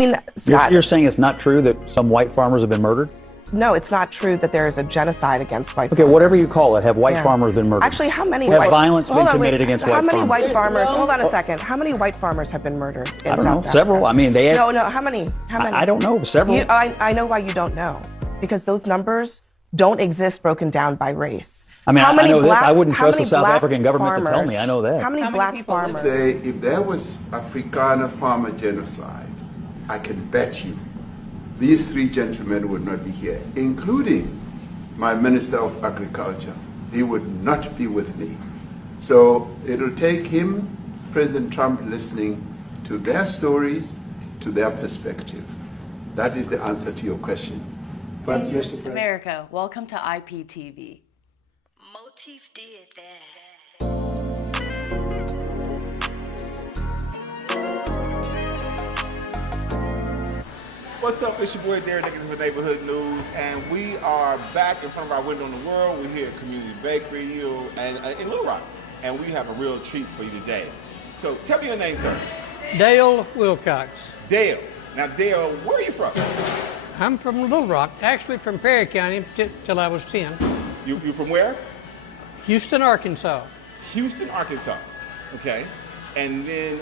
I mean, Scott, You're saying it's not true that some white farmers have been murdered? no, it's not true that there is a genocide against white Okay, farmers. whatever you call it, have white Yeah. farmers been murdered? Actually, how many Have white... violence been Hold on, committed wait. against How white many farmers? white farmers... Hold on a second. How many white farmers have been murdered in I don't South know. Several. Africa? I mean, they asked... No, how many? How many? I don't know. Several. I know why you don't know. Because those numbers don't exist broken down by race. I mean, How I many know this. black- I wouldn't how trust the many South black African government to tell me. I know that. How many black farmers? Say, if there was Afrikaner farmer genocide, I can bet you these three gentlemen would not be here, including my Minister of Agriculture. He would not be with me. So it'll take him, President Trump, listening to their stories, to their perspective. That is the answer to your question. But Mr. President, America, welcome to IPTV. Motif did that. What's up? It's your boy Derek Nickens with Neighborhood News, and we are back in front of our window in the world. We're here at Community Bakery and in Little Rock, and we have a real treat for you today. So tell me your name, sir. Dale Wilcox. Dale. Now, Dale, where are you from? I'm from Little Rock, actually from Perry County till I was 10. You from where? Houston, Arkansas. Houston, Arkansas. Okay. And then,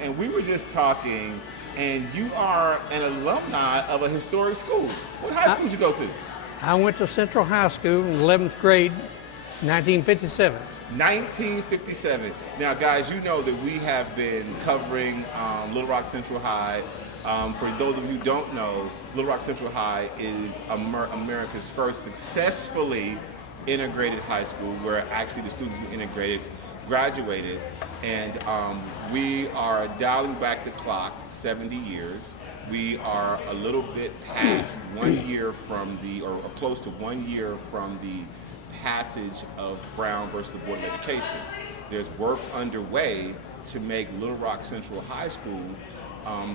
and we were just talking, and you are an alumni of a historic school. What high school did you go to? I went to Central High School in 11th grade, 1957. 1957. Now, guys, you know that we have been covering Little Rock Central High. For those of you who don't know, Little Rock Central High is America's first successfully integrated high school where actually the students who integrated graduated. And we are dialing back the clock 70 years. We are a little bit past 1 year from or close to 1 year from the passage of Brown versus the Board of Education. There's work underway to make Little Rock Central High School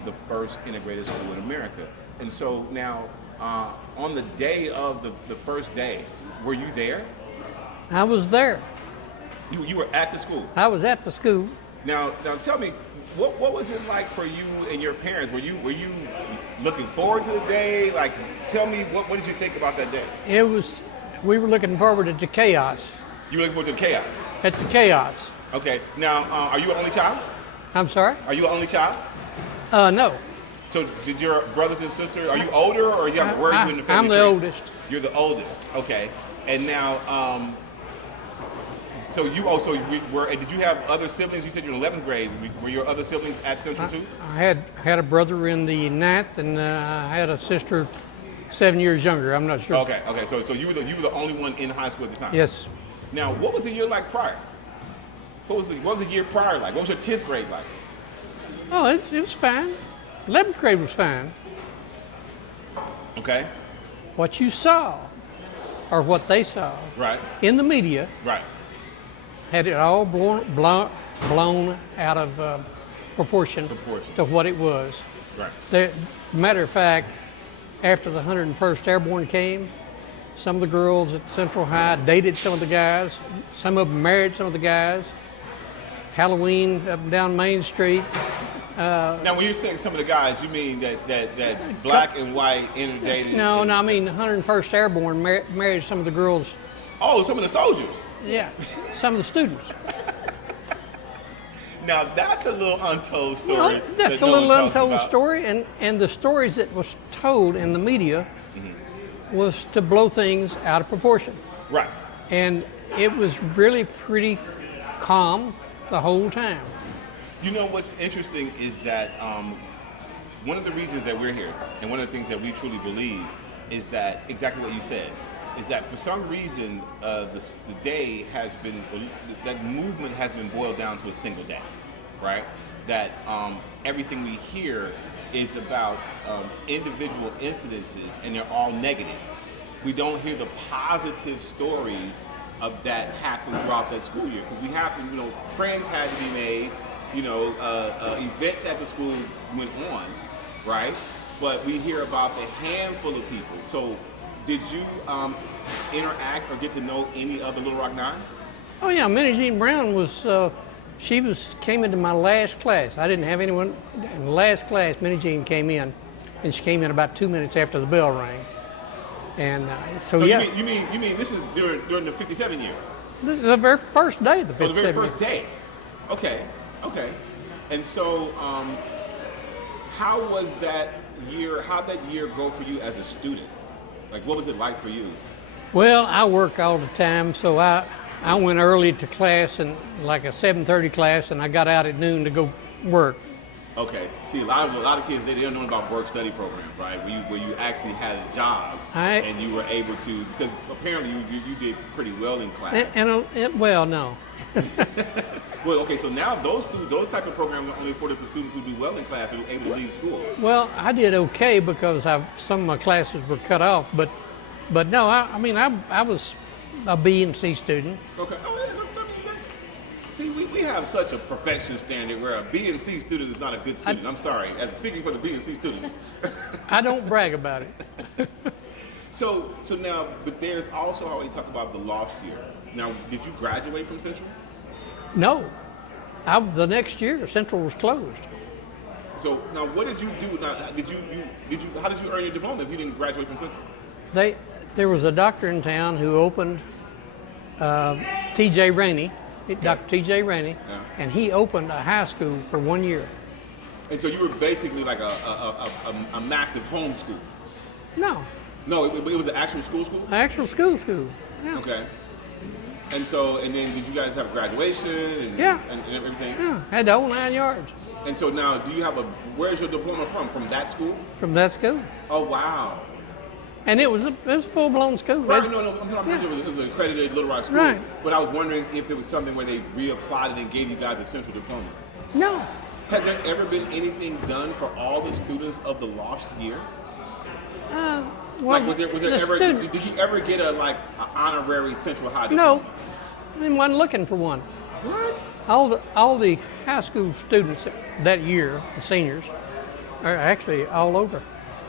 the first integrated school in America. And so now, on the day of the first day, were you there? I was there. You were at the school? I was at the school. Now tell me, what was it like for you and your parents? Were you looking forward to the day? Like, tell me, what did you think about that day? We were looking forward to the chaos. You were looking forward to the chaos? At the chaos. Okay, now, are you an only child? I'm sorry? Are you an only child? No. So did your brothers and sisters, are you older or younger? Where are you in the family I'm the tree? oldest. You're the oldest, okay. And now, so did you have other siblings? You said you're in 11th grade. Were your other siblings at Central too? I had a brother in the 9th, and I had a sister 7 years younger. I'm not sure. Okay. So you were the only one in high school at the time. Yes. Now, what was the year like prior? What was the year prior like? What was your 10th grade like? Oh, it was fine. 11th grade was fine. Okay. What you saw, or what they saw, Right. in the media, Right. had it all blown out of proportion to what it was. Right. Matter of fact, after the 101st Airborne came, some of the girls at Central High dated some of the guys. Some of them married some of the guys. Halloween up and down Main Street. Now, when you're saying some of the guys, you mean that black and white inundated? No, I mean 101st Airborne married some of the girls. Oh, some of the soldiers. Yeah, some of the students. Now, that's a little untold story. Well, that's that a no little one talks untold about. story, and the stories that was told in the media was to blow things out of proportion. Right. And it was really pretty calm the whole time. You know what's interesting is that one of the reasons that we're here, and one of the things that we truly believe, is that exactly what you said, is that for some reason the day has been, that movement has been boiled down to a single day, right? That everything we hear is about individual incidences, and they're all negative. We don't hear the positive stories of that happen throughout that school year, because we have to, friends had to be made. Events at the school went on, right? But we hear about a handful of people. So did you interact or get to know any of the Little Rock Nine? Oh yeah, Minnie Jean Brown was came into my last class. I didn't have anyone in the last class. Minnie Jean came in, and she came in about 2 minutes after the bell rang. And so Oh, yeah, you mean this is during the 57 year? the very first day of the 57. Oh, the very first day. Okay. And so, how was that year? How'd that year go for you as a student? Like, what was it like for you? Well, I work all the time, so I went early to class, and like a 7:30 class, and I got out at noon to go work. Okay. See, a lot of kids they don't know about work-study programs, right? Where you actually had a job and you were able to, because apparently you did pretty well in class. Well, no. Well, okay. So now those type of programs are only afforded to students who do well in class who are able to leave school. Well, I did okay because some of my classes were cut off, but no, I was a B and C student. Okay. Oh, yeah, see, we have such a perfection standard where a B and C student is not a good student. I'm sorry, as speaking for the B and C students. I don't brag about it. So now, but there's also how we talk about the lost year. Now, did you graduate from Central? No, the next year Central was closed. So now, what did you do? Now, how did you earn your diploma if you didn't graduate from Central? There was a doctor in town who opened T.J. Rainey, Dr. T.J. Rainey, and he opened a high school for 1 year. And so you were basically like a massive homeschool. No, it was an actual school. actual school. Yeah. Okay. And then did you guys have graduation and everything? Yeah, had the whole 9 yards. And so now, where's your diploma from? From that school? From that school. Oh, wow. And it was a full-blown school. Right, no, I'm talking about it was an accredited Little Rock school. Right. But I was wondering if there was something where they reapplied it and gave you guys a Central diploma. No. Has there ever been anything done for all the students of the lost year? Well, Like, was there ever? student- Did you ever get an honorary Central High diploma? No, I wasn't looking for one. What? All the high school students that year, the seniors, are actually all over.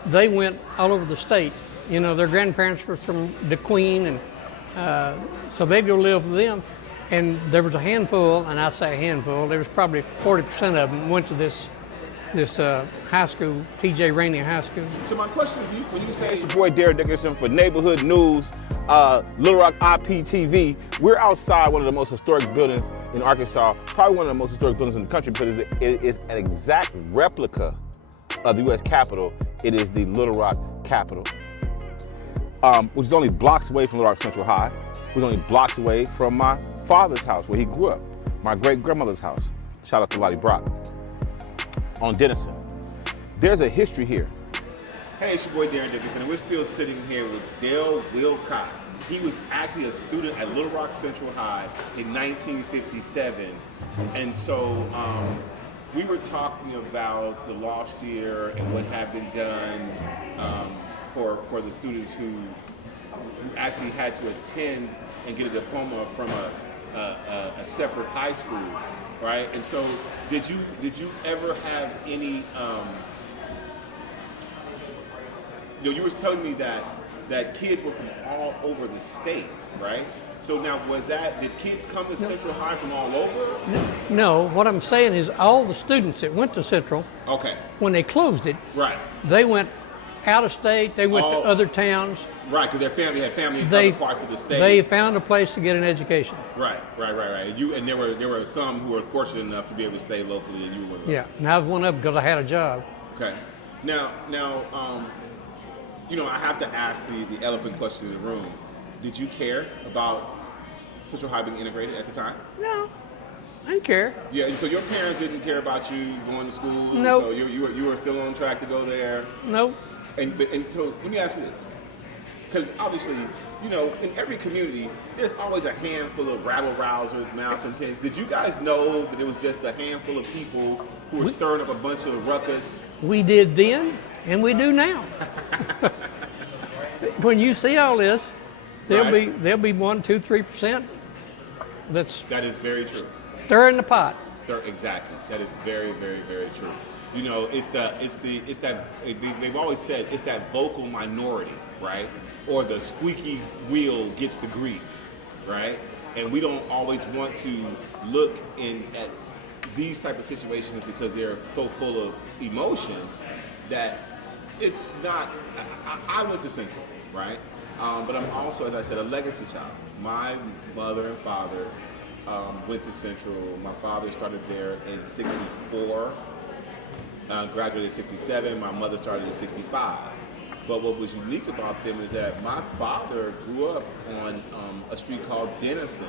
They went all over the state. You know, their grandparents were from the Queen, and so they'd go live with them. And there was a handful, and I say a handful, there was probably 40% of them went to this high school, T.J. Rainey High School. So my question to you, when you say It's your boy Derek Dickerson for Neighborhood News, Little Rock IPTV. We're outside one of the most historic buildings in Arkansas, probably one of the most historic buildings in the country because it is an exact replica of the U.S. Capitol. It is the Little Rock Capitol, which is only blocks away from Little Rock Central High, which is only blocks away from my father's house where he grew up, my great-grandmother's house. Shout out to Lottie Brock on Denison. There's a history here. Hey, it's your boy Darren Dickerson, and we're still sitting here with Dale Wilcott. He was actually a student at Little Rock Central High in 1957, and so we were talking about the lost year and what had been done for the students who actually had to attend and get a diploma from a separate high school, right? And so, did you ever have any? You were telling me that kids were from all over the state, right? So now, did kids come to Central High from all over? No, what I'm saying is all the students that went to Central, Okay. when they closed it, Right. they went out of state, they went to other towns. Right, because their family had family in They, other parts of the state. they found a place to get an education. Right. And there were some who were fortunate enough to be able to stay locally, and you were one of those. Yeah, and I was one of them because I had a job. Okay. Now, I have to ask the elephant question in the room. Did you care about Central High being integrated at the time? No, I didn't care. Yeah. So your parents didn't care about you going to school. Nope. So you were still on track to go there. Nope. And so let me ask you this, because obviously, in every community, there's always a handful of rabble-rousers, malcontents. Did you guys know that it was just a handful of people who were stirring up a bunch of ruckus? We did then, and we do now. When you see all this, there'll be 1, 2, 3% That is very true. stirring the pot. Exactly. That is very, very, very true. They've always said it's that vocal minority, right? Or the squeaky wheel gets the grease. right? And we don't always want to look at these type of situations because they're so full of emotions that it's not. I went to Central, right? But I'm also, as I said, a legacy child. My mother and father went to Central. My father started there in '64, graduated in '67. My mother started in '65. But what was unique about them is that my father grew up on a street called Dennison,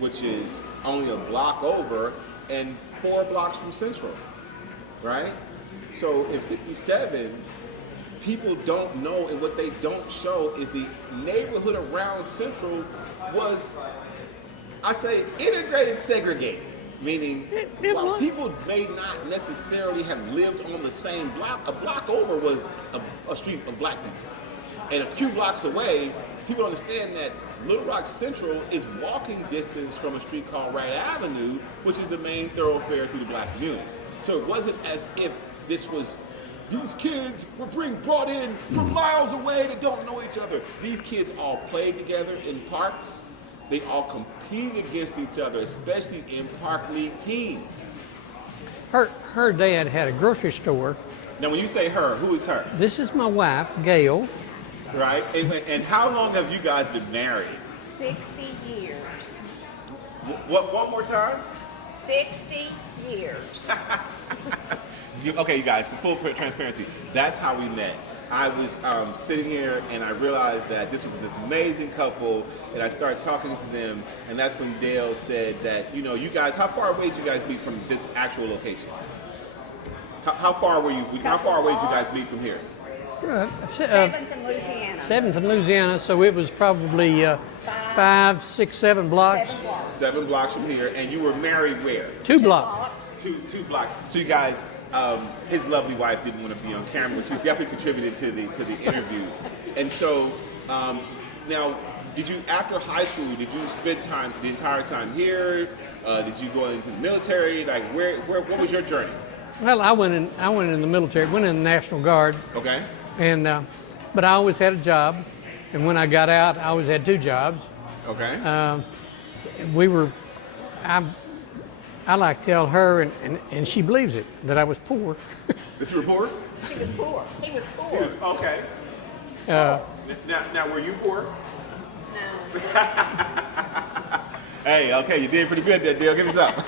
which is only a block over and 4 blocks from Central, right? So in '57, people don't know, and what they don't show is the neighborhood around Central was, I say, integrated segregated. Meaning, while people may not necessarily have lived on the same block, a block over was a street of black people. And a few blocks away, people understand that Little Rock Central is walking distance from a street called Wright Avenue, which is the main thoroughfare through the black community. So it wasn't as if this was, these kids were being brought in from miles away that don't know each other. These kids all played together in parks. They all competed against each other, especially in park league teams. Her dad had a grocery store. Now, when you say her, who is her? This is my wife, Gail. Right? And how long have you guys been married? 60 years. One more time? 60 years. Okay, you guys, for full transparency, that's how we met. I was sitting here and I realized that this was this amazing couple, and I started talking to them, and that's when Dale said that, you guys, how far away did you guys meet from this actual location? How far away did you guys meet from here? 7th in Louisiana. 7th in Louisiana, so it was probably 5, 6, 7 blocks. 7 blocks from here, and you were married where? 2 blocks. Two blocks. So you guys, his lovely wife didn't want to be on camera, but she definitely contributed to the interview. And so now, did you, after high school, did you spend time the entire time here? Did you go into the military? Like, what was your journey? Well, I went in the military, went in the National Guard. Okay. And but I always had a job, and when I got out, I always had 2 jobs. Okay. I like to tell her, and she believes it, that I was poor. That you were poor? She was poor. He was poor. Okay. Now, were you poor? No. Hey, okay, you did pretty good there, Dale. Give us up.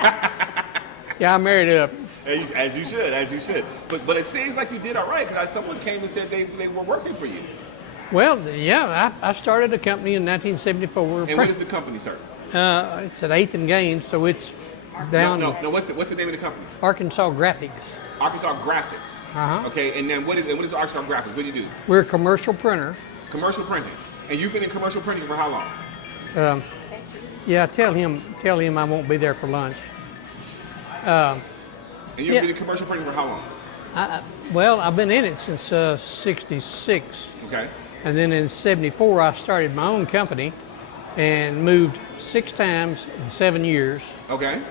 Yeah, I married up. As you should. But it seems like you did all right, because someone came and said they were working for you. Well, yeah, I started a company in 1974. And what is the company, sir? It's at 8th and Gaines, so it's down. No. What's the name of the company? Arkansas Graphics. Arkansas Graphics. Uh-huh. Okay, and then what is Arkansas Graphics? What do you do? We're a commercial printer. Commercial printing. And you've been in commercial printing for how long? Yeah, tell him I won't be there for lunch. And you've been in commercial printing for how long? Well, I've been in it since '66. Okay. And then in '74, I started my own company and moved 6 times in 7 years. Okay.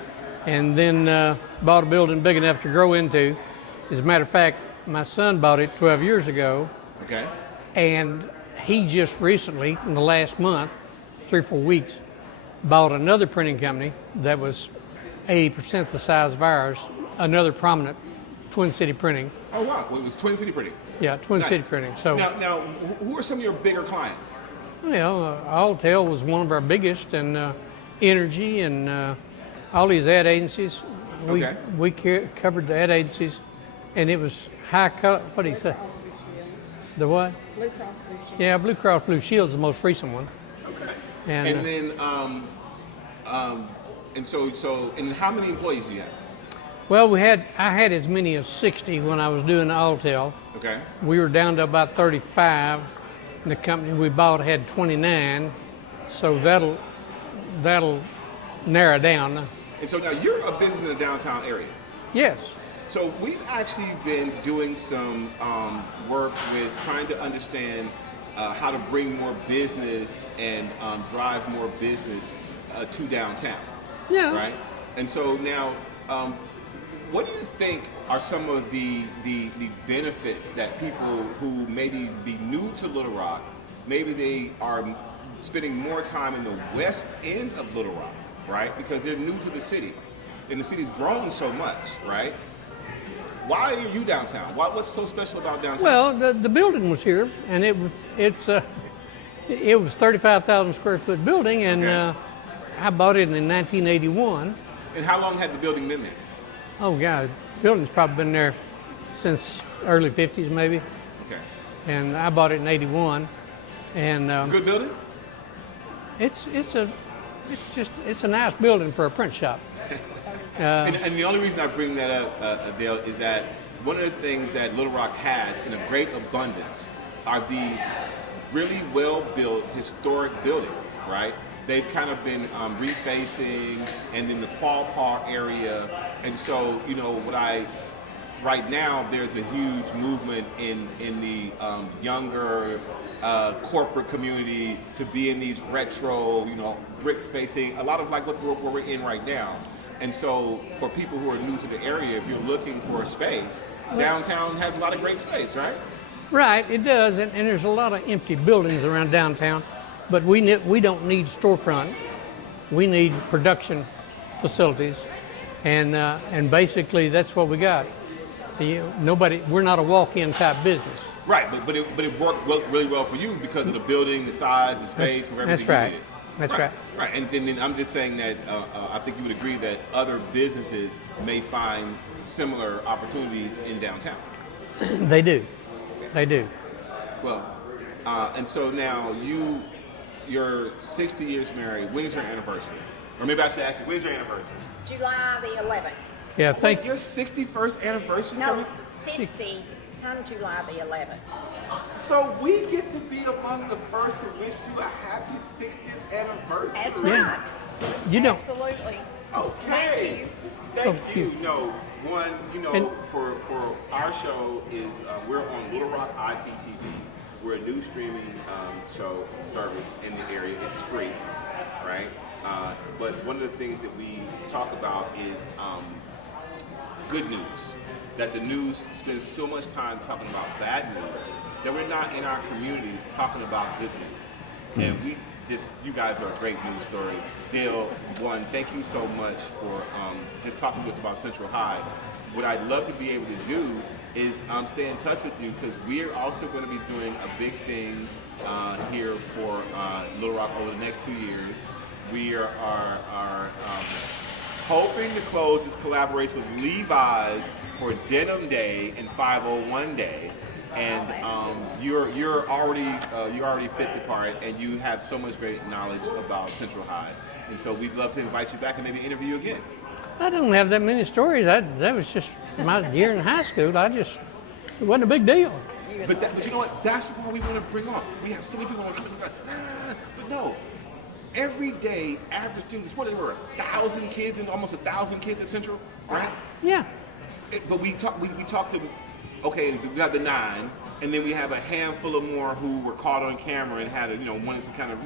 And then bought a building big enough to grow into. As a matter of fact, my son bought it 12 years ago. Okay. And he just recently, in the last month, 3 or 4 weeks, bought another printing company that was 80% the size of ours, another prominent Twin City Printing. Oh, wow. Well, it was Twin City Printing. Yeah, Twin Nice. City Printing. So Now, who are some of your bigger clients? well, Alltel was one of our biggest, and Energy, and all these ad agencies. Okay. We covered the ad agencies, and it was high color. What do you say? The what? Blue Cross Blue Shield. Yeah, Blue Cross Blue Shield is the most recent one. Okay. And, And then, and how many employees do you have? well, I had as many as 60 when I was doing Alltel. Okay. We were down to about 35. And the company we bought had 29, so that'll narrow down. And so now you're a business in the downtown area. Yes. So we've actually been doing some work with trying to understand how to bring more business and drive more business to downtown. Yeah. Right? And so now, what do you think are some of the benefits that people who maybe be new to Little Rock, maybe they are spending more time in the west end of Little Rock, right? Because they're new to the city, and the city's grown so much, right? Why are you downtown? What's so special about downtown? Well, the building was here, and it was 35,000 square foot building, and Okay. I bought it in 1981. And how long had the building been there? Oh God, the building's probably been there since early 50s maybe, Okay. and I bought it in 81. And It's a good building? it's a nice building for a print shop. And the only reason I bring that up, Adele, is that one of the things that Little Rock has in a great abundance are these really well-built historic buildings, right? They've kind of been refacing, and in the Qual Park area, and so right now there's a huge movement in the younger corporate community to be in these retro, brick facing, a lot of like what we're in right now. And so for people who are new to the area, if you're looking for a space, downtown has a lot of great space, right? Right, it does, and there's a lot of empty buildings around downtown, but we don't need storefront. We need production facilities, and basically that's what we got. We're not a walk-in type business. Right, but it worked really well for you because of the building, the size, the space, for everything That's right. you needed. That's right. Right, and then I'm just saying that I think you would agree that other businesses may find similar opportunities in downtown. They do. They do. Well, and so now you're 60 years married. When is your anniversary? Or maybe I should ask you, when's your anniversary? July the 11th. Yeah, Wait, your 61st anniversary is No, coming? 60, come July the 11th. So we get to be among the first to wish you a happy 60th anniversary. That's Yeah. right. You know, Absolutely. Okay. Thank Thank you. No, one, And- for our show is we're on Little Rock IPTV. We're a new streaming show service in the area. It's free, right? But one of the things that we talk about is good news. That the news spends so much time talking about bad news that we're not in our communities talking about good news. And you guys are a great news story. Dale, one, thank you so much for just talking to us about Central High. What I'd love to be able to do is stay in touch with you because we're also going to be doing a big thing here for Little Rock over the next 2 years. We are hoping to close this collaboration with Levi's for Denim Day and 501 Day. And you're already fit the part, and you have so much great knowledge about Central High. And so we'd love to invite you back and maybe interview you again. I don't have that many stories. That was just my year in high school. It wasn't a big deal. But you know what? That's what we want to bring on. We have so many people coming back. But no, every day, average students, what, there were 1,000 kids and almost 1,000 kids at Central, right? Yeah. But we talk to, okay, we have the 9, and then we have a handful of more who were caught on camera and had wanted to kind of,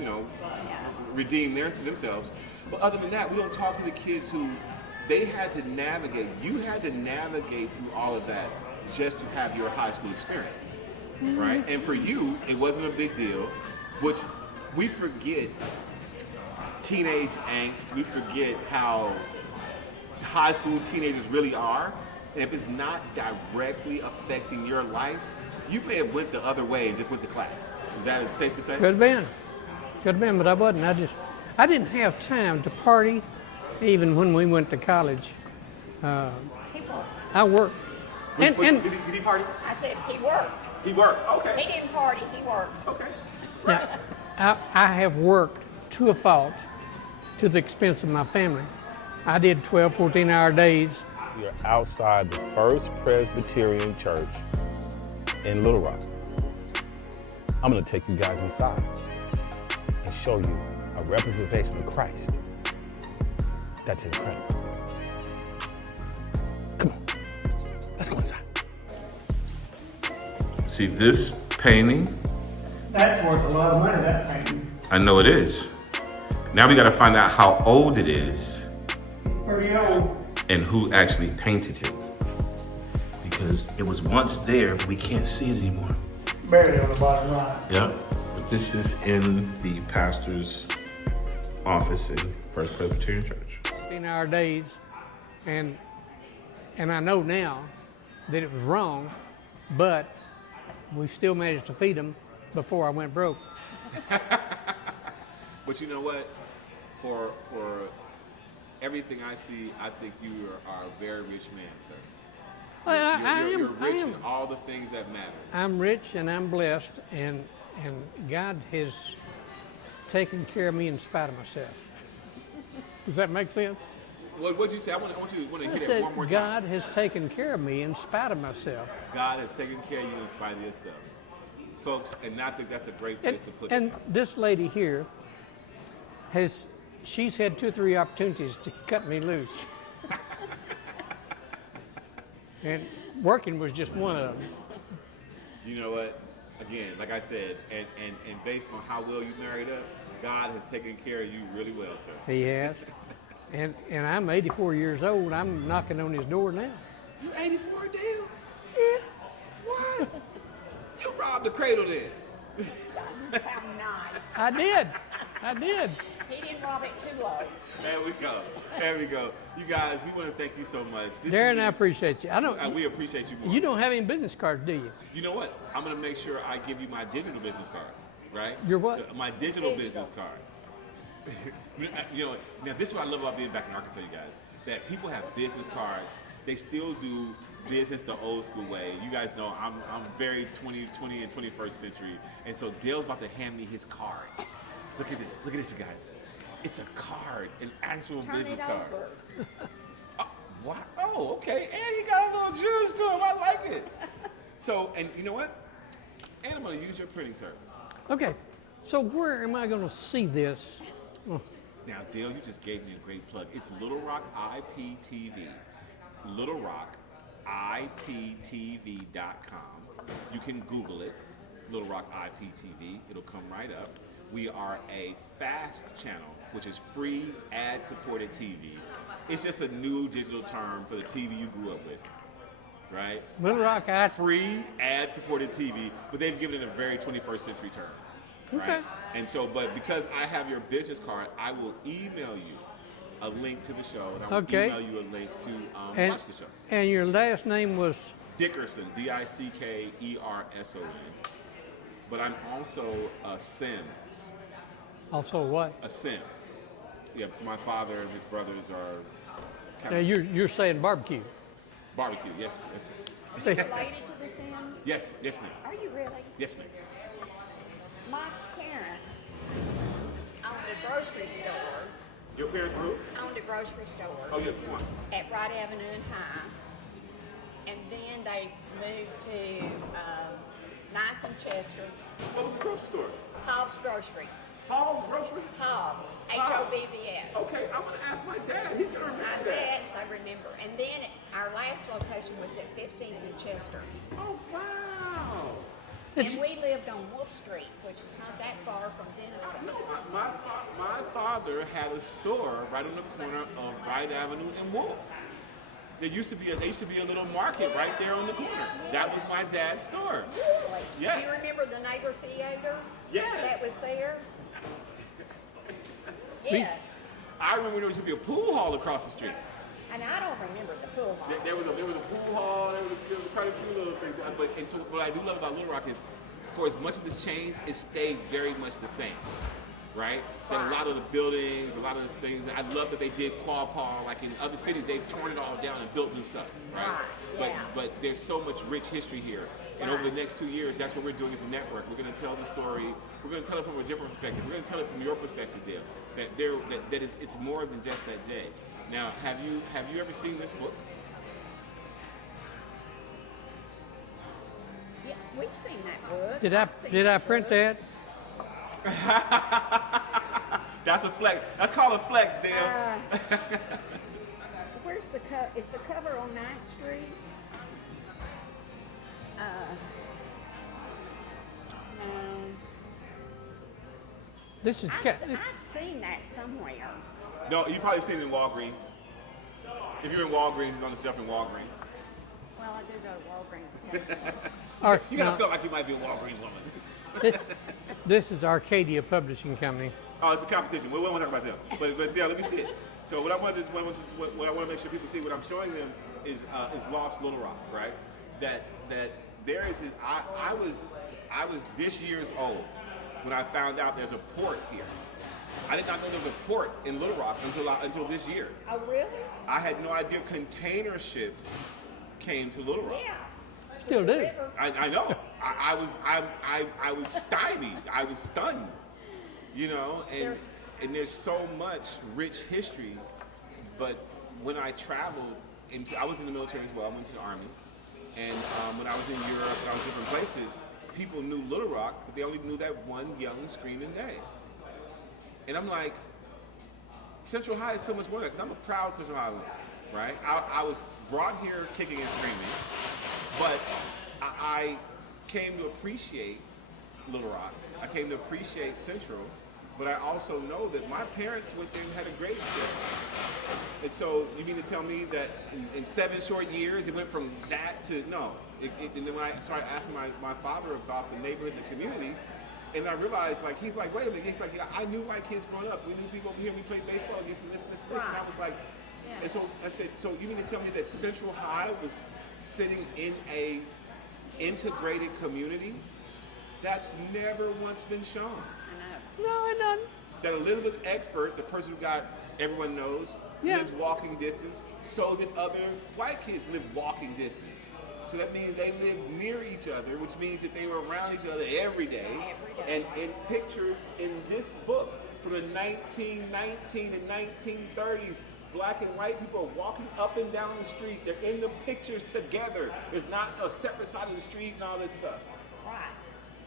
redeem themselves. But other than that, we don't talk to the kids who they had to navigate. You had to navigate through all of that just to have your high school experience, right? And for you, it wasn't a big deal, which we forget teenage angst. We forget how high school teenagers really are. And if it's not directly affecting your life, you may have went the other way and just went to class. Is that safe to say? Could have been, but I wasn't. I didn't have time to party, even when we went to college. I worked. Did he party? I said he worked. He worked. Okay. He didn't party, he worked. Okay. Now, I have worked to a fault, to the expense of my family. I did 12, 14-hour days. You're outside the First Presbyterian Church in Little Rock. I'm gonna take you guys inside and show you a representation of Christ. That's incredible. Come on, let's go inside. See this painting? That's worth a lot of money, that painting. I know it is. Now we got to find out how old it is Pretty old. and who actually painted it. Because it was once there, but we can't see it anymore. Barely on the bottom right. Yeah. This is in the pastor's office in First Presbyterian Church. 16-hour days, and I know now that it was wrong, but we still managed to feed them before I went broke. But you know what? For everything I see, I think you are a very rich man, sir. You're rich in all the things that matter. I'm rich and I'm blessed, and God has taken care of me in spite of myself. Does that make sense? What'd you say? I want you to I hear that said, one more time. God has taken care of me in spite of myself. God has taken care of you in spite of yourself. Folks, and I think that's a great place to put And it. this lady here she's had 2 or 3 opportunities to cut me loose. And working was just one of them. You know what? Again, like I said, and based on how well you married up, God has taken care of you really well, sir. He has. And I'm 84 years old. I'm knocking on his door now. You 84, Dale? Yeah. What? You robbed the cradle then. How nice. I did. He didn't rob it too low. There we go. You guys, we want to thank you so much. Darren, I appreciate you. We appreciate you more. You don't have any business cards, do you? You know what? I'm going to make sure I give you my digital business card, right? Your what? So, my digital business card. You know, now this is what I love about being back in Arkansas, you guys. That people have business cards. They still do business the old school way. You guys know I'm very 20 and 21st century. And so Dale's about to hand me his card. Look at this, you guys. It's a card, an actual business card. Wow. Oh, okay. And he got a little juice to him. I like it. So, and you know what? And I'm going to use your printing service. Okay. So where am I going to see this? Oh. Now, Dale, you just gave me a great plug. It's Little Rock IPTV. Little Rock IPTV.com. You can Google it, Little Rock IPTV. It'll come right up. We are a FAST channel, which is free ad-supported TV. It's just a new digital term for the TV you grew up with, right? Little Rock Free ad-supported TV, but they've given it a very 21st century term. Right? Okay. And so, but because I have your business card, I will email you a link to the show, and I will email you a link to watch the show. And your last name was? Dickerson, Dickerson. But I'm also a Sims. Also what? A Sims. Yeah, so my father and his brothers are Now you're saying barbecue. Barbecue, yes, yes. Related to the Sims? Yes, ma'am. Are you really? Yes, ma'am. My parents owned a grocery store. Your parents grew? Owned a grocery store. Oh, yeah, come on. At Wright Avenue and High. And then they moved to 9th and Chester. What was the grocery store? Hobbs Grocery. Paul's Grocery? Hobbs. Hobbs. Okay, I'm going to ask my dad. He's going to remember I that. bet they remember. And then our last location was at 15th and Chester. Oh, wow. And we lived on Wolf Street, which is not that far from Denison. No, my father had a store right on the corner of Wright Avenue and Wolf. There used to be a little market right there on the corner. That was my dad's store. Really? Yeah. Do you remember the neighbor theater? Yes. That was there? Yes. I remember there used to be a pool hall across the street. And I don't remember the pool hall. There was a pool hall. There was quite a few little things. And so what I do love about Little Rock is, for as much as this changed, it stayed very much the same, right? That a lot of the buildings, a lot of the things. I love that they did Quapaw. Like in other cities, they've torn it all down and built new stuff, right? But there's so much rich history here. And over the next 2 years, that's what we're doing at the network. We're going to tell the story. We're going to tell it from a different perspective. We're going to tell it from your perspective, Dale. That it's more than just that day. Now, have you ever seen this book? Yeah, we've seen that book. Did I print that? That's a flex. That's called a flex, Dale. Where's the is the cover on 9th Street? No. This is. I've seen that somewhere. No, you probably seen it in Walgreens. If you're in Walgreens, it's on the shelf in Walgreens. Well, I do go to Walgreens occasionally. All right, You gotta feel like you might be a Walgreens woman. This is Arcadia Publishing Company. Oh, it's a competition. We won't talk about them. But yeah, let me see it. So what I want to make sure people see, what I'm showing them is Lost Little Rock, right? That there is. I was this year's old when I found out there's a port here. I did not know there was a port in Little Rock until this year. Oh, really? I had no idea container ships came to Little Rock. Yeah. Still do. I know. I was stymied. I was stunned. You know, and there's so much rich history. But when I traveled I was in the military as well. I went to the Army, and when I was in Europe and I was different places, people knew Little Rock, but they only knew that one young screaming Dave. And I'm like, Central High is so much more than that, because I'm a proud Central High alum, right? I was brought here kicking and screaming, but I came to appreciate Little Rock. I came to appreciate Central, but I also know that my parents went there and had a great experience. And so you mean to tell me that in 7 short years, it went from that to, no. And then when I started asking my father about the neighborhood and the community, and I realized, like, he's like, wait a minute, he's like, I knew white kids growing up. We knew people over here, we played baseball against them, this. And I was like, and so I said, so you mean to tell me that Central High was sitting in a integrated community? That's never once been shown. I know. No, it doesn't. That Elizabeth Eckford, the person who got everyone knows, lives walking distance. So did other white kids live walking distance. So that means they lived near each other, which means that they were around each other every day. And in pictures in this book from the 1919 and 1930s, black and white people are walking up and down the street. They're in the pictures together. There's not a separate side of the street and all this stuff. Right.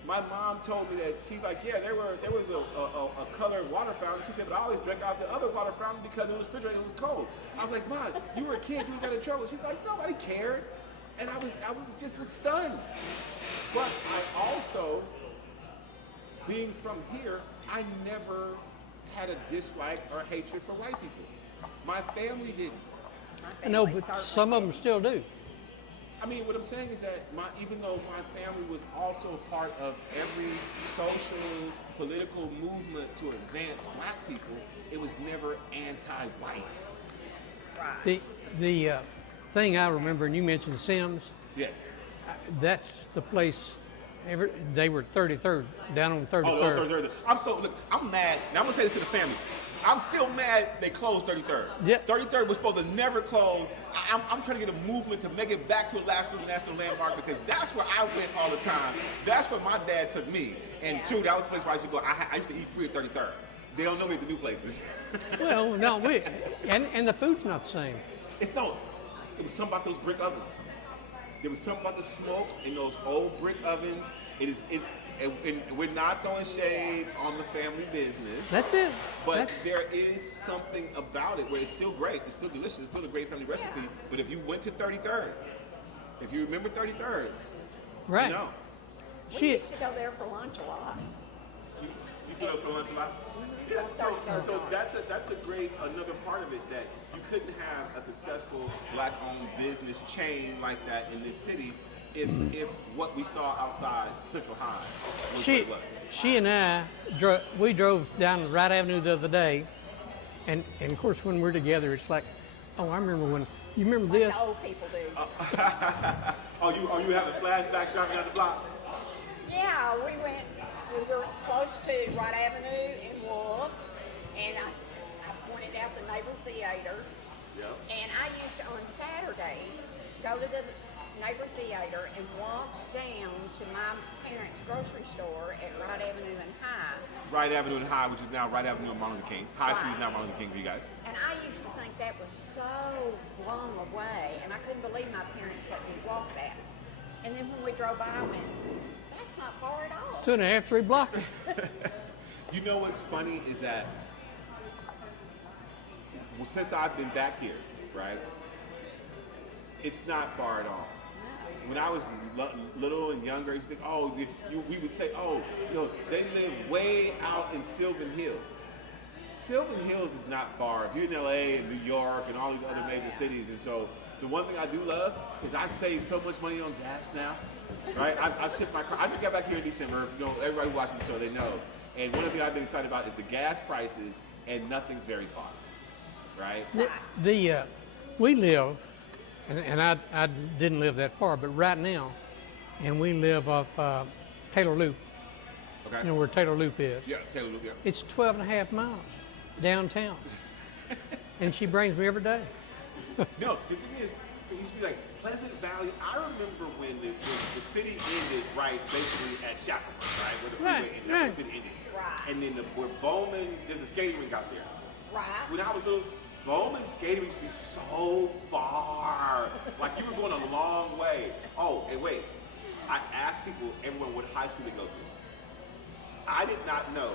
My mom told me that she's like, yeah, there was a colored water fountain. She said, but I always drank out the other water fountain because it was refrigerated, it was cold. I was like, Mom, you were a kid, you got in trouble. She's like, nobody cared. And I was stunned. But I also, being from here, I never had a dislike or hatred for white people. My family didn't. I know, but some of them still do. I mean, what I'm saying is that even though my family was also part of every social, political movement to advance black people, it was never anti-white. Right. The thing I remember, and you mentioned Sims, Yes. that's the place, they were 33rd, down on 33rd. Oh, I'm mad. Now I'm gonna say this to the family. I'm still mad they closed 33rd. Yeah. 33rd was supposed to never close. I'm trying to get a movement to make it back to a national landmark, because that's where I went all the time. That's where my dad took me. And true, that was the place where I used to go. I used to eat free at 33rd. They don't know me at the new places. Well, no, and the food's not the same. It was something about those brick ovens. There was something about the smoke in those old brick ovens. And we're not throwing shade on the family business. That's it. But there is something about it where it's still great. It's still delicious. It's still a great family recipe. But if you went to 33rd, if you remember 33rd, right. you know. We used to go there for lunch a lot. You go for lunch a lot? Yeah, so that's a great, another part of it, that you couldn't have a successful black-owned business chain like that in this city if what we saw outside Central High was what it was. She and I, we drove down Wright Avenue the other day, and of course when we're together, it's like, oh, I remember when, you remember this? Like the old people do. You have a flashback driving down the block? Yeah, we were close to Wright Avenue in Wolf, and I pointed out the Naval Theater. Yep. And I used to, on Saturdays, go to the Naval Theater and walk down to my parents' grocery store at Wright Avenue and High. Wright Avenue and High, which is now Wright Avenue and Martin Luther King. High Street is now Martin Luther King for you guys. And I used to think that was so long away, and I couldn't believe my parents let me walk that. And then when we drove by, I went, that's not far at all. 2.5, 3 blocks. You know what's funny is that, well, since I've been back here, right, it's not far at all. When I was little and younger, I used to think, we would say, they live way out in Sylvan Hills. Sylvan Hills is not far. If you're in LA and New York and all these other major cities, and so the one thing I do love is I save so much money on gas now. right? I've shipped my car. I just got back here in December. You know, everybody who watches the show, they know. And one of the things I've been excited about is the gas prices, and nothing's very far, right? We live, and I didn't live that far, but right now, and we live off Taylor Loop. Okay. You know where Taylor Loop is? Yeah, Taylor Loop, yeah. It's 12 and a half miles downtown. And she brings me every day. No, the thing is, it used to be like Pleasant Valley. I remember when the city ended, right, basically at Shackleford, right, where the freeway ended, that's where the city ended. Right. And then where Bowman, there's a skating rink out there. Right. When I was little, Bowman skating used to be so far. Like you were going a long way. Oh, and wait, I asked people, everyone, what high school they go to. I did not know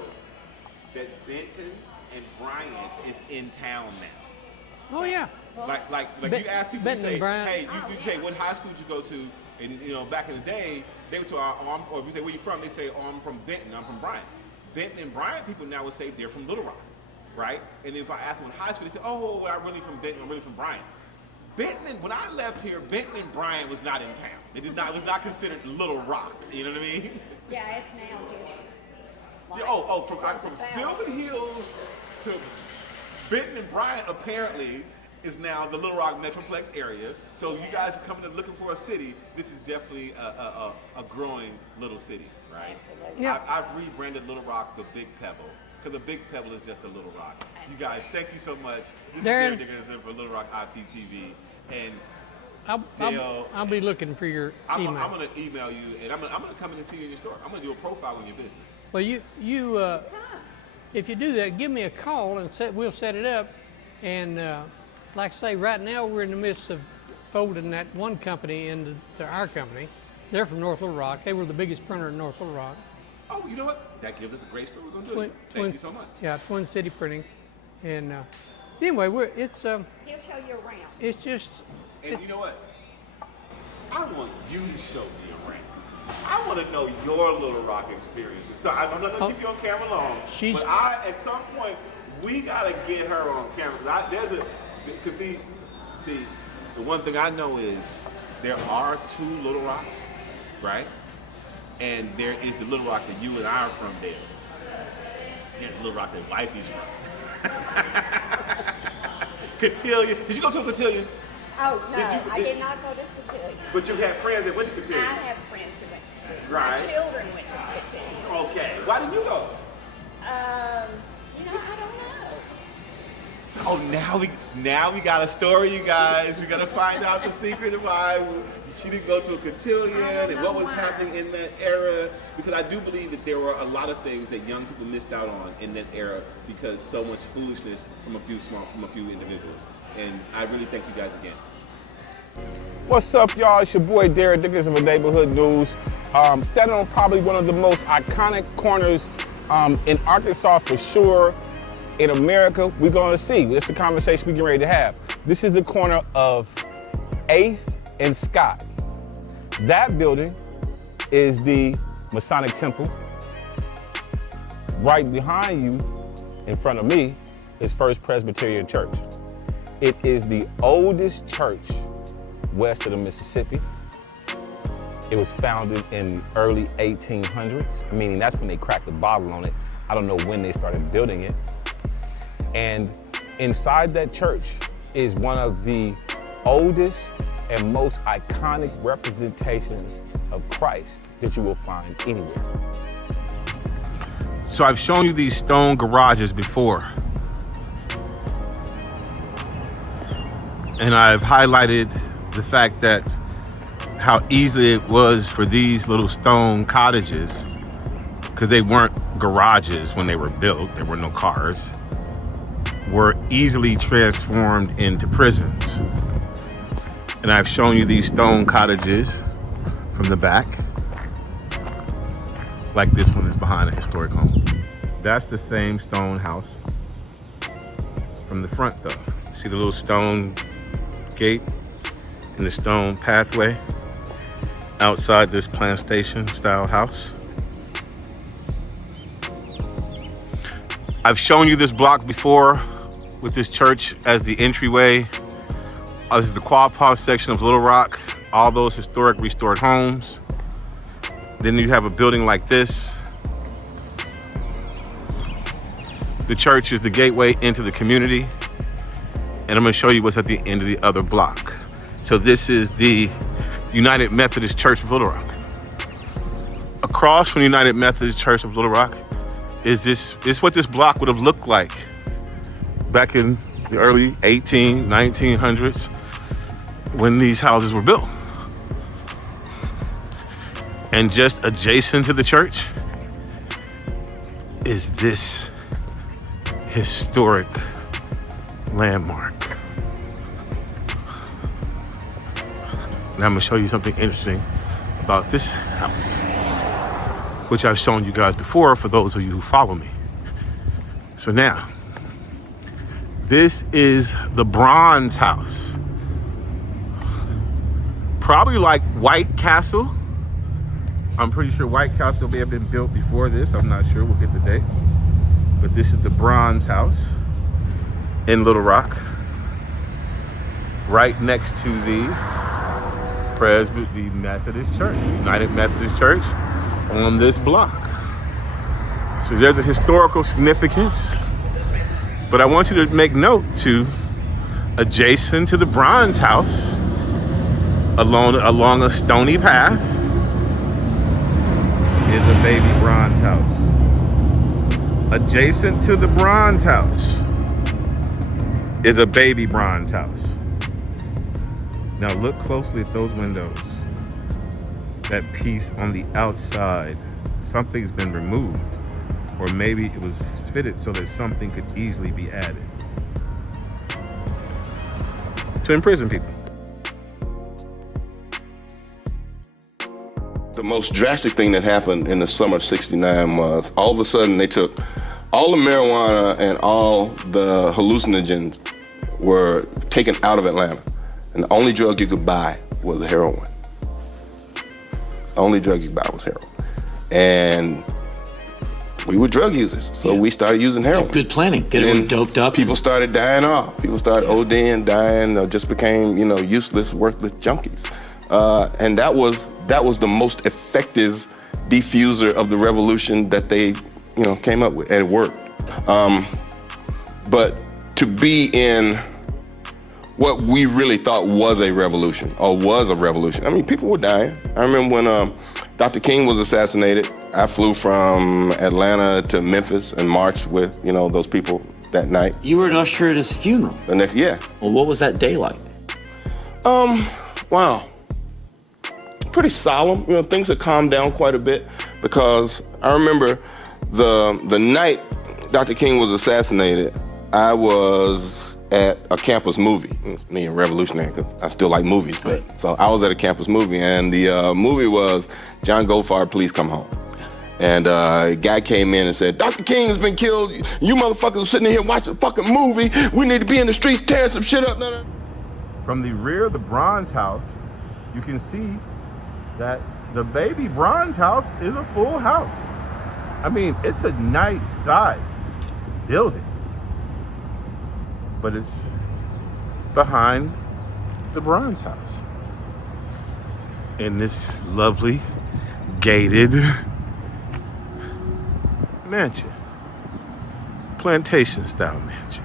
that Benton and Bryant is in town now. Oh, yeah. Like you ask people, you Benton say, and Bryant. hey, you say, what high school did you go to? And you know, back in the day, they would say, or if you say, where you from? They say, oh, I'm from Benton, I'm from Bryant. Benton and Bryant people now would say they're from Little Rock, right? And then if I ask them what high school, they say, oh, well, I'm really from Benton, I'm really from Bryant. Benton, when I left here, Benton and Bryant was not in town. It was not considered Little Rock, you know what I mean? Yeah, it's now just. Yeah, from Sylvan Hills to Benton and Bryant apparently is now the Little Rock Metroplex area. So you guys are coming and looking for a city. This is definitely a growing little city, right? Yeah. I've rebranded Little Rock the Big Pebble because the Big Pebble is just a Little Rock. You guys, thank you so much. This is Darren Dickinson for Little Rock IPTV, and I'll be looking for your email. I'm going to email you, and I'm going to come in and see you in your store. I'm going to do a profile on your business. Well, you if you do that, give me a call and we'll set it up. And like I say, right now we're in the midst of folding that one company into our company. They're from North Little Rock. They were the biggest printer in North Little Rock. Oh, you know what? That gives us a great story. We're going to do it. Thank you so much. Yeah, Twin City Printing. And anyway, He'll show you around. It's just. And you know what? I want you to show me around. I want to know your Little Rock experience. So I'm not going to keep you on camera long. But at some point, we got to get her on camera. Because see, the one thing I know is there are two Little Rocks, right? And there is the Little Rock that you and I are from there. There's the Little Rock that Wifey's from. Cotillion. Did you go to a Cotillion? Oh, no, I did not go to Cotillion. But you had friends that went to Cotillion. I have friends who went to Cotillion. Right. My children went to Cotillion. Okay. Why didn't you go? I don't know. So now we got a story, you guys. We got to find out the secret of why she didn't go to a Cotillion and what was happening in that era. Because I do believe that there were a lot of things that young people missed out on in that era because so much foolishness from a few individuals. And I really thank you guys again. What's up, y'all? It's your boy Derek Dickinson of Neighborhood News. Standing on probably one of the most iconic corners in Arkansas for sure. In America, we're going to see. It's the conversation we're getting ready to have. This is the corner of 8th and Scott. That building is the Masonic Temple. Right behind you, in front of me, is First Presbyterian Church. It is the oldest church west of the Mississippi. It was founded in the early 1800s, meaning that's when they cracked the bottle on it. I don't know when they started building it. And inside that church is one of the oldest and most iconic representations of Christ that you will find anywhere. So I've shown you these stone garages before. And I've highlighted the fact that how easy it was for these little stone cottages, because they weren't garages when they were built, there were no cars, were easily transformed into prisons. And I've shown you these stone cottages from the back, like this one is behind a historic home. That's the same stone house from the front though. See the little stone gate and the stone pathway outside this plantation style house. I've shown you this block before with this church as the entryway. This is the Quapaw section of Little Rock. All those historic restored homes. Then you have a building like this. The church is the gateway into the community. And I'm gonna show you what's at the end of the other block. So this is the United Methodist Church of Little Rock. Across from the United Methodist Church of Little Rock is what this block would have looked like back in the early 1900s when these houses were built. And just adjacent to the church is this historic landmark. Now I'm gonna show you something interesting about this house, which I've shown you guys before for those of you who follow me. So now, this is the Bronze House. Probably like White Castle. I'm pretty sure White Castle may have been built before this. I'm not sure, we'll get the date. But this is the Bronze House in Little Rock, right next to the Methodist Church, United Methodist Church on this block. So there's a historical significance, but I want you to make note to adjacent to the Bronze House, along a stony path, is a baby bronze house. Adjacent to the Bronze House is a baby bronze house. Now look closely at those windows. That piece on the outside, something's been removed, or maybe it was fitted so that something could easily be added to imprison people. The most drastic thing that happened in the summer of '69 was all of a sudden they took all the marijuana and all the hallucinogens were taken out of Atlanta. And the only drug you could buy was heroin. The only drug you could buy was heroin. And we were drug users, so we started using heroin. Yeah, good planning, get everyone doped up. People started dying off. People started ODing, dying, just became, useless, worthless junkies. And that was the most effective diffuser of the revolution that they, came up with, and it worked. But to be in what we really thought was a revolution, I mean, people were dying. I remember when Dr. King was assassinated, I flew from Atlanta to Memphis and marched with, those people that night. You were an usher at his funeral? Yeah. Well, what was that day like? Wow. Pretty solemn. Things had calmed down quite a bit because I remember the night Dr. King was assassinated, I was at a campus movie. Me, a revolutionary, because I still like movies, but so I was at a campus movie, and the movie was John Goldfarb, Please Come Home. And a guy came in and said, Dr. King has been killed. You motherfuckers are sitting here watching a fucking movie. We need to be in the streets tearing some shit up. No. From the rear of the Bronze House, you can see that the baby Bronze House is a full house. I mean, it's a nice size building, but it's behind the Bronze House in this lovely gated mansion, plantation style mansion,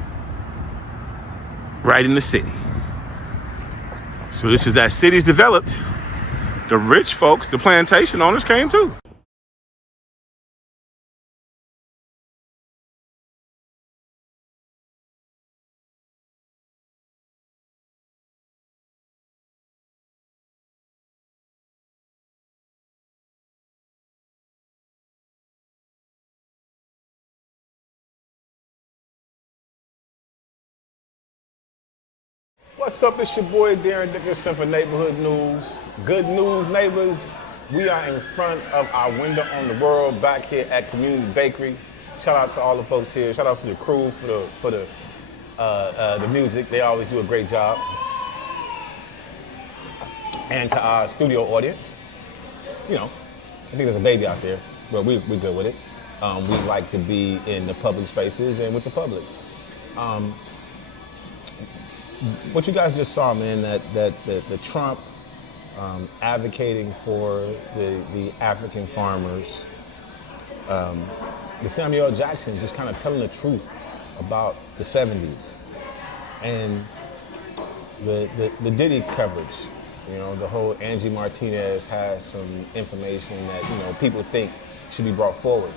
right in the city. So this is as cities developed, the rich folks, the plantation owners came too. What's up? It's your boy Darren Dickinson for Neighborhood News. Good news, neighbors. We are in front of our window on the world back here at Community Bakery. Shout out to all the folks here. Shout out to the crew for the music. They always do a great job. And to our studio audience. I think there's a baby out there, but we're good with it. We like to be in the public spaces and with the public. What you guys just saw, man, that the Trump advocating for the African farmers. The Samuel L. Jackson just kind of telling the truth about the 70s. And the Diddy coverage, you know, the whole Angie Martinez has some information that, you know, people think should be brought forward.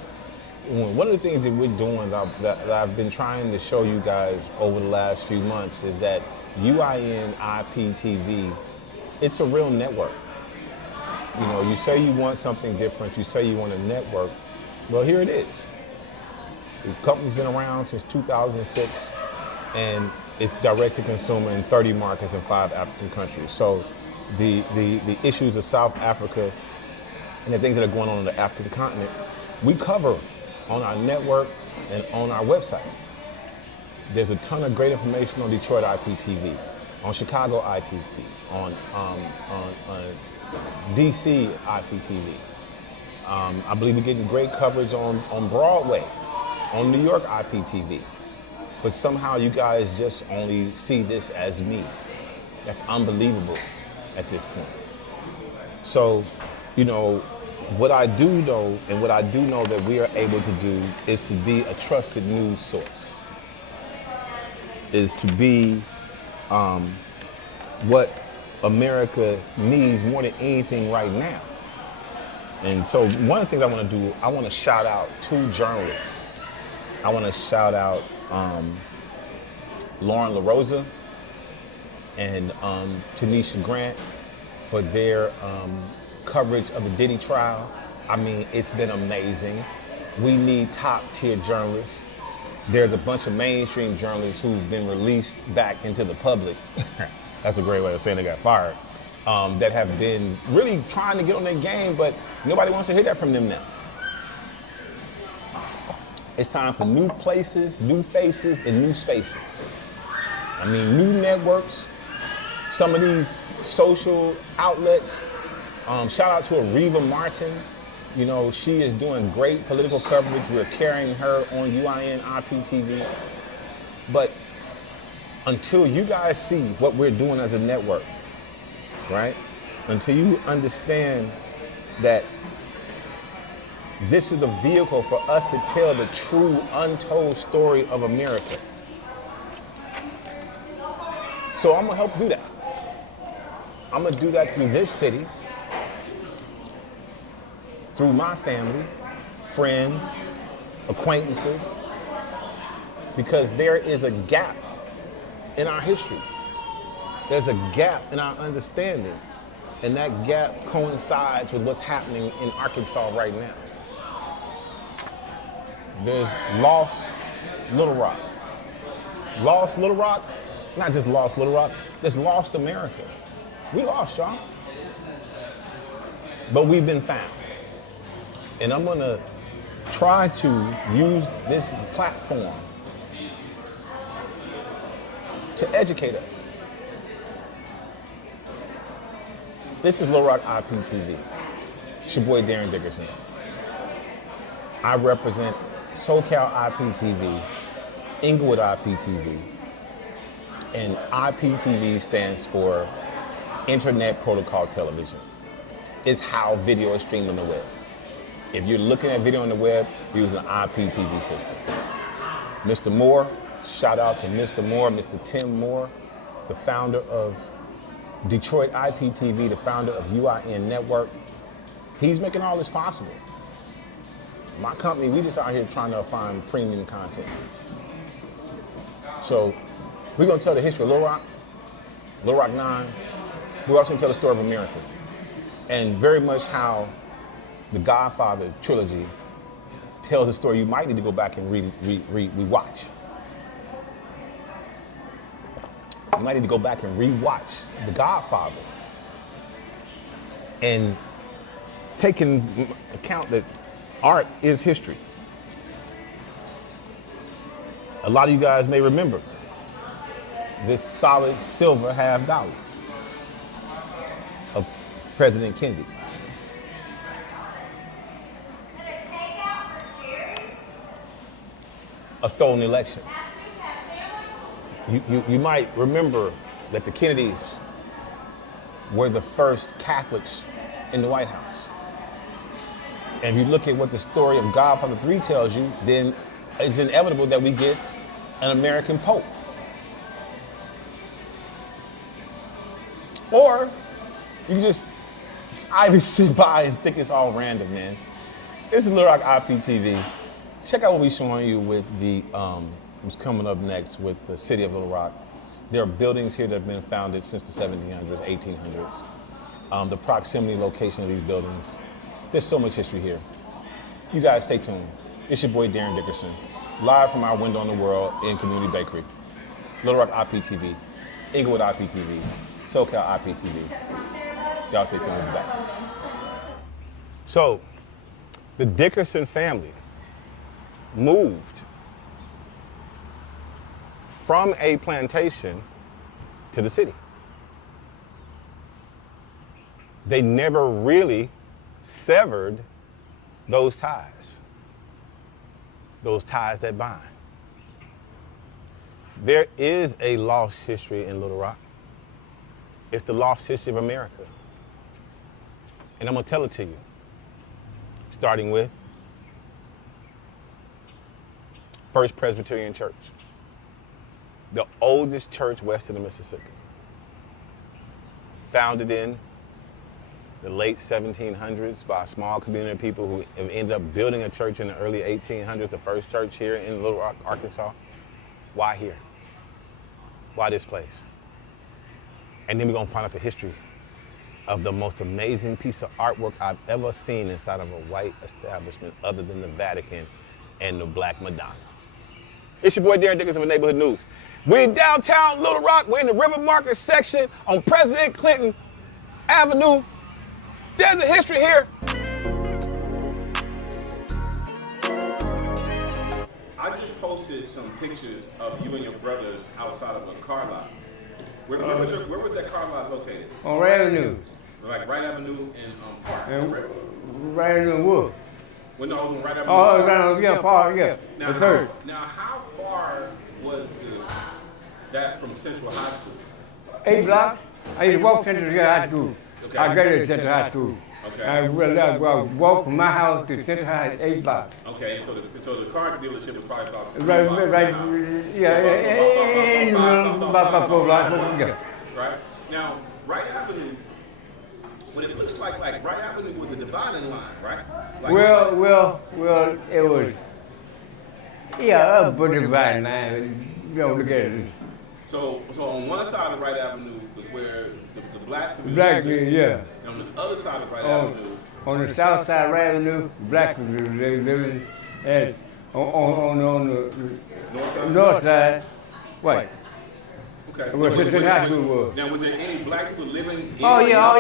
One of the things that we're doing that I've been trying to show you guys over the last few months is that UIN IPTV, it's a real network. You know, you say you want something different, you say you want a network, well, here it is. The company's been around since 2006, and it's direct to consumer in 30 markets in 5 African countries. So the issues of South Africa and the things that are going on in the African continent, we cover on our network and on our website. There's a ton of great information on Detroit IPTV, on Chicago ITV, on DC IPTV. I believe we're getting great coverage on Broadway, on New York IPTV. But somehow you guys just only see this as me. That's unbelievable at this point. So, you know, what I do know, and what I do know that we are able to do, is to be a trusted news source. Is to be what America needs more than anything right now. And so one of the things I want to do, I want to shout out 2 journalists. I want to shout out Lauren LaRosa and Tanisha Grant for their coverage of the Diddy trial. I mean, it's been amazing. We need top tier journalists. There's a bunch of mainstream journalists who've been released back into the public. That's a great way of saying they got fired. That have been really trying to get on their game, but nobody wants to hear that from them now. It's time for new places, new faces, and new spaces. I mean, new networks, some of these social outlets. Shout out to Ariva Martin. You know, she is doing great political coverage. We're carrying her on UIN IPTV. But until you guys see what we're doing as a network, right? Until you understand that this is a vehicle for us to tell the true untold story of America. So I'm gonna help do that. I'm gonna do that through this city, through my family, friends, acquaintances, because there is a gap in our history. There's a gap in our understanding, and that gap coincides with what's happening in Arkansas right now. There's lost Little Rock. Lost Little Rock, not just lost Little Rock, there's lost America. We lost, y'all. But we've been found. And I'm gonna try to use this platform to educate us. This is Little Rock IPTV. It's your boy Darren Dickerson. I represent SoCal IPTV, Inglewood IPTV, and IPTV stands for Internet Protocol Television. It's how video is streamed on the web. If you're looking at video on the web, we're using an IPTV system. Mr. Moore, shout out to Mr. Moore, Mr. Tim Moore, the founder of Detroit IPTV, the founder of UIN Network. He's making all this possible. My company, we just out here trying to find premium content. So we're gonna tell the history of Little Rock 9. We're also gonna tell the story of America. And very much how the Godfather trilogy tells a story you might need to go back and rewatch. You might need to go back and rewatch The Godfather and take into account that art is history. A lot of you guys may remember this solid silver $50 of President Kennedy. A stolen election. You might remember that the Kennedys were the first Catholics in the White House. And if you look at what the story of Godfather 3 tells you, then it's inevitable that we get an American Pope. Or you can just either sit by and think it's all random, man. This is Little Rock IPTV. Check out what we're showing you with the what's coming up next with the city of Little Rock. There are buildings here that have been founded since the 1700s, 1800s. The proximity location of these buildings. There's so much history here. You guys stay tuned. It's your boy Darren Dickerson, live from our window on the world in Community Bakery. Little Rock IPTV, Inglewood IPTV, SoCal IPTV. Y'all stay tuned, we'll be back. So, the Dickerson family moved from a plantation to the city. They never really severed those ties that bind. There is a lost history in Little Rock. It's the lost history of America. And I'm gonna tell it to you, starting with First Presbyterian Church, the oldest church west of the Mississippi, founded in the late 1700s by a small community of people who have ended up building a church in the early 1800s, the first church here in Little Rock, Arkansas. Why here? Why this place? And then we're gonna find out the history of the most amazing piece of artwork I've ever seen inside of a white establishment other than the Vatican and the Black Madonna. It's your boy Darren Dickerson with Neighborhood News. We're in downtown Little Rock. We're in the River Market section on President Clinton Avenue. There's a history here. I just posted some pictures of you and your brothers outside of a car lot. Where was that car lot located? On Wright Avenue. Like Wright Avenue and Park. And Wright Avenue Wolf. When I was on Wright Avenue. Oh, right on, yeah, Park, yeah. Now, how far was that from Central High School? 8 blocks. I used to walk Central High School. Okay. I graduated Central High School. Okay. I walked from my house to Central High 8 blocks. Okay, so the car dealership was probably about about 4 blocks. Yeah. Right? Now, Wright Avenue, when it looks like Wright Avenue was a dividing line, right? Like, Well, it was, a pretty dividing line. You don't look at it. So on one side of Wright Avenue was where the black community Black community, yeah. And on the other side of Wright Avenue. On the south side of Wright Avenue, black people living, and on the north side, white. Okay. Where Central High School was. Now, was there any black people living in Oh yeah.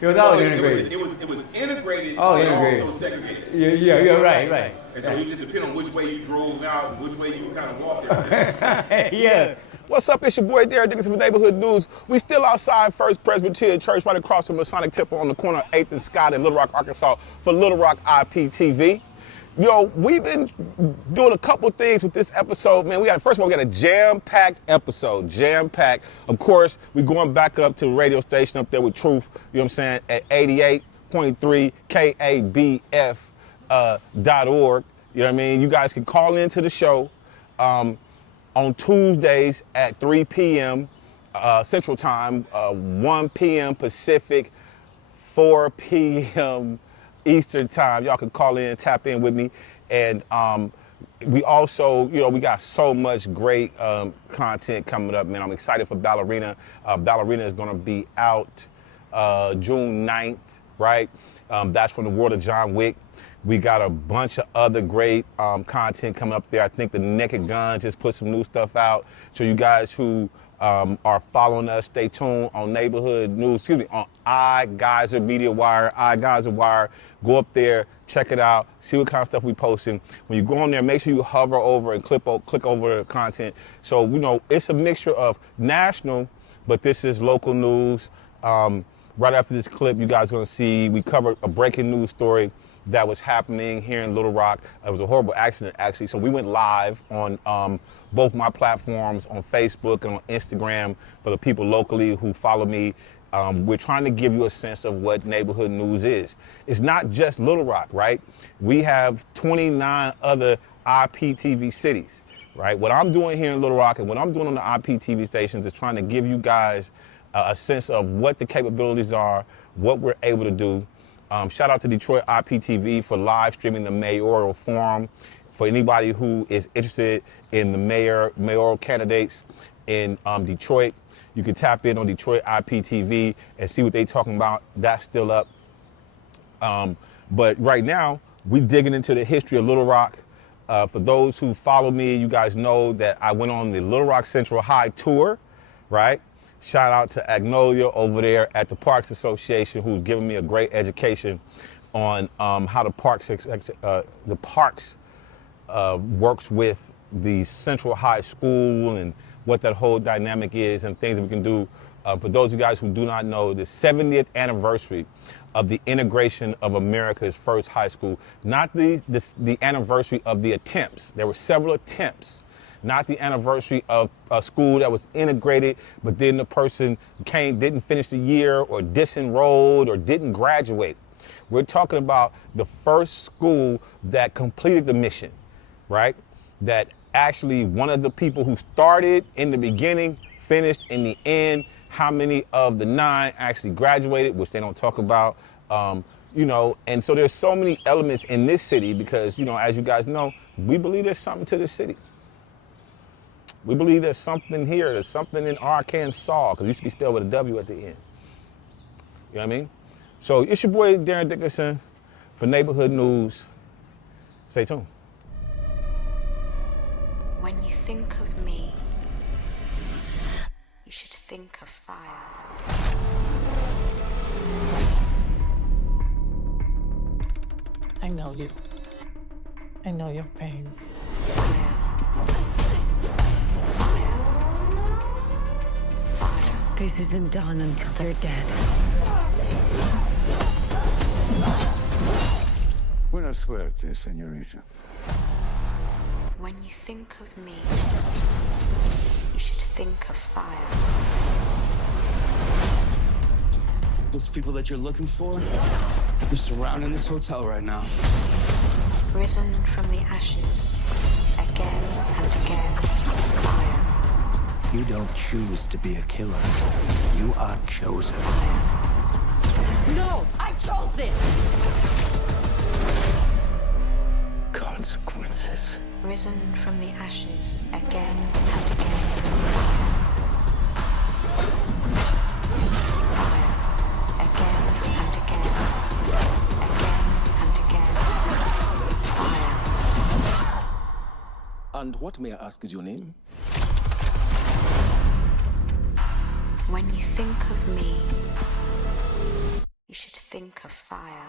It was all integrated. It was integrated, Oh, but integrated. also segregated. Yeah, right. And so you just depend on which way you drove out, which way you kind of walked there. Yeah. What's up? It's your boy Darren Dickerson with Neighborhood News. We still outside First Presbyterian Church right across from Masonic Temple on the corner of 8th and Scott in Little Rock, Arkansas for Little Rock IPTV. You know, we've been doing a couple things with this episode, man. First of all, we got a jam-packed episode, jam-packed. Of course, we're going back up to the radio station up there with Truth, you know what I'm saying, at 88.3 KABF.org. You know what I mean? You guys can call into the show on Tuesdays at 3 p.m. Central Time, 1 p.m. Pacific, 4 p.m. Eastern Time. Y'all can call in, tap in with me. And we also, we got so much great content coming up, man. I'm excited for Ballerina. Ballerina is going to be out June 9th, right? That's from the world of John Wick. We got a bunch of other great content coming up there. I think the Naked Gun just put some new stuff out. So you guys who are following us, stay tuned on Neighborhood News, on iGeyser Media Wire, iGeyser Wire. Go up there, check it out, see what kind of stuff we posting. When you go on there, make sure you hover over and click over the content. So, it's a mixture of national, but this is local news. Right after this clip, you guys are going to see, we covered a breaking news story that was happening here in Little Rock. It was a horrible accident, actually. So we went live on both my platforms, on Facebook and on Instagram, for the people locally who follow me. We're trying to give you a sense of what neighborhood news is. It's not just Little Rock, right? We have 29 other IPTV cities, right? What I'm doing here in Little Rock and what I'm doing on the IPTV stations is trying to give you guys a sense of what the capabilities are, what we're able to do. Shout out to Detroit IPTV for live streaming the mayoral forum. For anybody who is interested in the mayoral candidates in Detroit, you can tap in on Detroit IPTV and see what they're talking about. That's still up. But right now, we're digging into the history of Little Rock. For those who follow me, you guys know that I went on the Little Rock Central High tour, right? Shout out to Agnolia over there at the Parks Association, who's giving me a great education on how the parks works with the Central High School and what that whole dynamic is and things that we can do. For those of you guys who do not know, the 70th anniversary of the integration of America's first high school, not the anniversary of the attempts. There were several attempts, not the anniversary of a school that was integrated, but then the person didn't finish the year or disenrolled or didn't graduate. We're talking about the first school that completed the mission, right? That actually one of the people who started in the beginning, finished in the end. How many of the 9 actually graduated, which they don't talk about, you know, and so there's so many elements in this city because, you know, as you guys know, we believe there's something to this city. We believe there's something here, there's something in Arkansas, because it used to be spelled with a W at the end. You know what I mean? So it's your boy, Darren Dickerson, for Neighborhood News. Stay tuned. When you think of me, you should think of fire. I know you. I know your pain. This isn't done until they're dead. Buena suerte, señorita. When you think of me, you should think of fire. Those people that you're looking for, they're surrounding this hotel right now. Risen from the ashes, again and again, fire. You don't choose to be a killer. You are chosen. No, I chose this! Consequences. Risen from the ashes, again and again, fire. Again and again, fire. And what, may I ask, is your name? When you think of me, you should think of fire.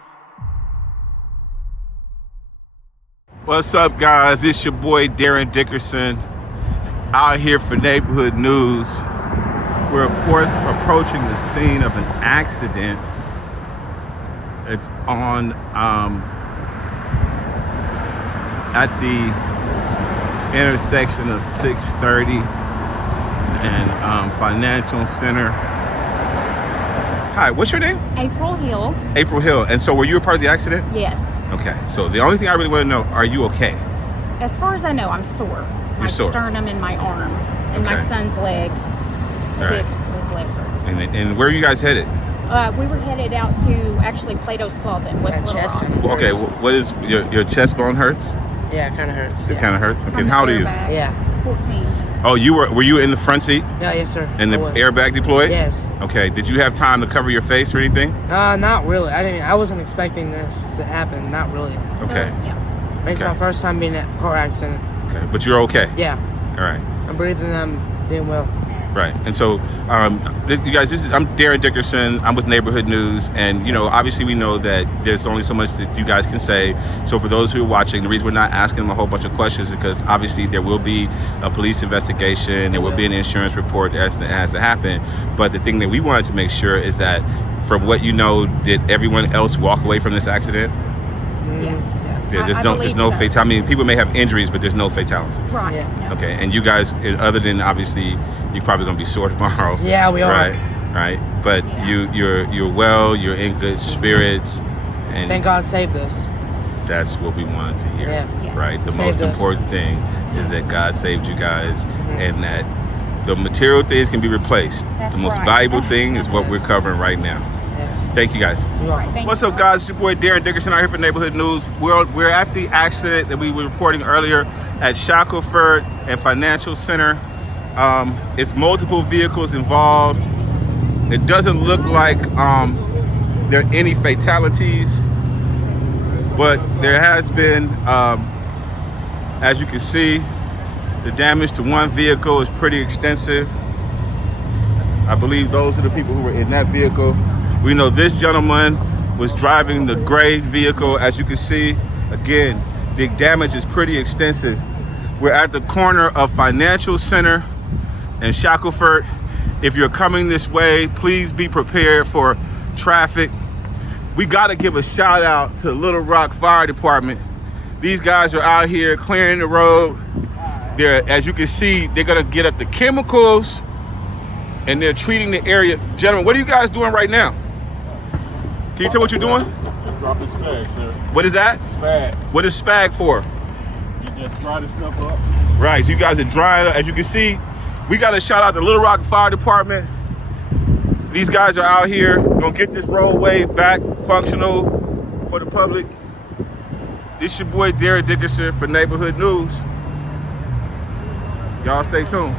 What's up, guys? It's your boy Darren Dickerson out here for Neighborhood News. We're of course approaching the scene of an accident. It's on at the intersection of 630 and Financial Center. Hi, what's your name? April Hill. April Hill. And so were you a part of the accident? Yes. Okay, so the only thing I really want to know, are you okay? As far as I know, I'm sore. You're sore. My sternum and my arm and my Okay. son's leg. All right. His leg hurts. And where are you guys headed? We were headed out to actually Plato's Closet in West Little Rock. Okay, what is your chest bone hurts? Yeah, it kind of hurts. It kind of hurts. Okay, From how old the are you? airbag. Yeah. 14. Oh, were you in the front seat? Yeah, yes, sir. And the I was. airbag deployed? Yes. Okay. Did you have time to cover your face or anything? Not really. I wasn't expecting this to happen. Not really. Okay. Yeah. It's Okay. my first time being in a car accident. Okay, but you're okay. Yeah. All right. I'm breathing. I'm doing well. Right. And so, you guys, I'm Darren Dickerson. I'm with Neighborhood News. And, you know, obviously we know that there's only so much that you guys can say. So for those who are watching, the reason we're not asking them a whole bunch of questions is because obviously there will be a police investigation. There will be an insurance report that has to happen. But the thing that we wanted to make sure is that from what you know, did everyone else walk away from this accident? Yes. Yeah, I there's believe no so. fatality. I mean, people may have injuries, but there's no fatalities. Right. Yeah. Okay, and you guys, other than obviously, you're probably gonna be sore tomorrow. Yeah, we are. Right, right. but you're well, you're in good spirits, and Thank God saved us. that's what we wanted to hear. Yeah. Right. The Saved most us. important thing is that God saved you guys, and that the material things can be replaced. That's the most right. valuable thing is what we're covering right now. Yes. Thank you guys. You're welcome. What's up, guys? It's your boy Darren Dickerson out here for Neighborhood News. We're at the accident that we were reporting earlier at Shackelford and Financial Center. It's multiple vehicles involved. It doesn't look like there are any fatalities, but there has been, as you can see, the damage to one vehicle is pretty extensive. I believe those are the people who were in that vehicle. We know this gentleman was driving the gray vehicle. As you can see, again, the damage is pretty extensive. We're at the corner of Financial Center and Shackelford. If you're coming this way, please be prepared for traffic. We gotta give a shout out to Little Rock Fire Department. These guys are out here clearing the road. As you can see, they're gonna get at the chemicals and they're treating the area. Gentlemen, what are you guys doing right now? Can you tell what you're doing? Just dropping spag, sir. What is that? Spag. What is spag for? You just dry the stuff up. Right, so you guys are drying up. As you can see, we got to shout out the Little Rock Fire Department. These guys are out here gonna get this roadway back functional for the public. This your boy Darren Dickerson for Neighborhood News. Y'all stay tuned.